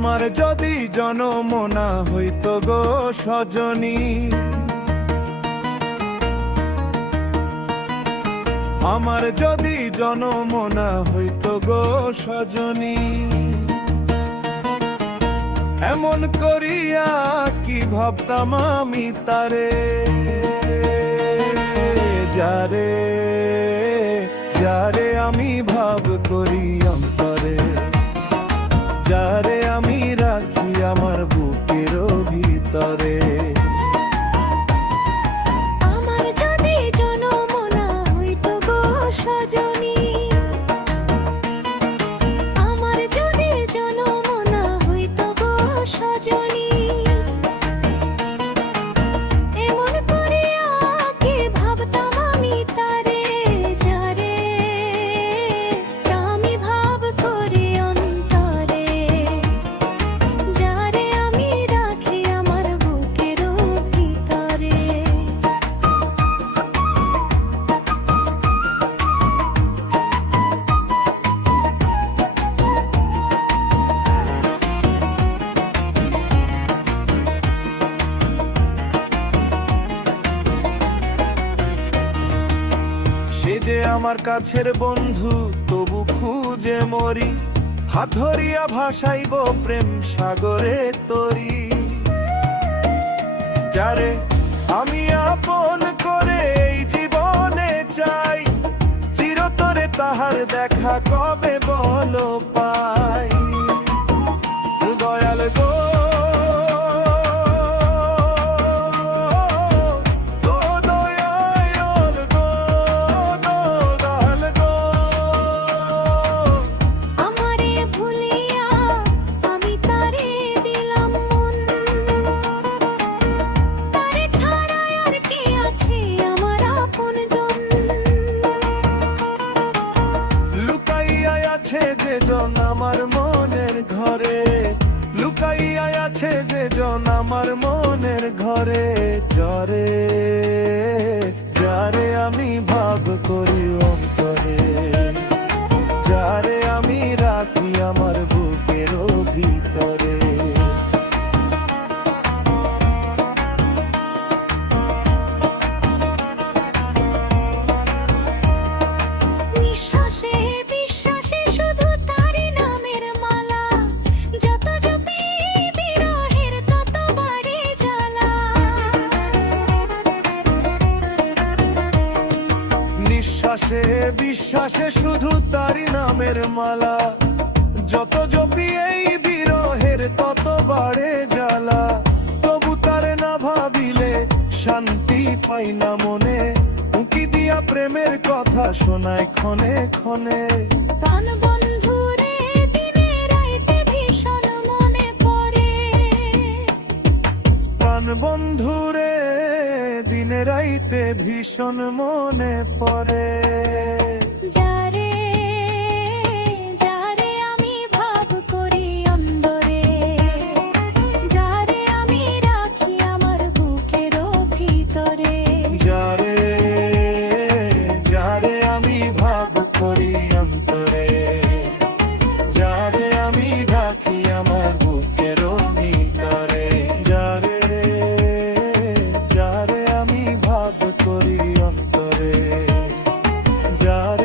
আমার যদি জনম না হইতো গো সজনী। আমার যদি জনম না হইতো গো সজনী। এমন করিয়া কি ভাবতাম আমি তারে? যারে যে আমার কাছের বন্ধু, তবু খুঁজে মরি। হাত ধরিয়া ভাসাইব প্রেম সাগরে তরি। যারে আমি আপন করে এই জীবনে চাই, চিরতরে তাহার দেখা কবে বলো আছে যে জন আমার মনের ঘরে জরে যারে আমি ভাব করি অন্তরে নিঃশ্বাসে বিশ্বাসে শুধু তারি নামের মালা। যত জপি এই বিরহের তত বাড়ে জ্বালা। তবু তারে না ভাবিলে শান্তি পাই না মনে। উকি দিয়া প্রেমের কথা শোনায় ক্ষণে ক্ষণে। ভীষণ মনে পড়ে। যারে যা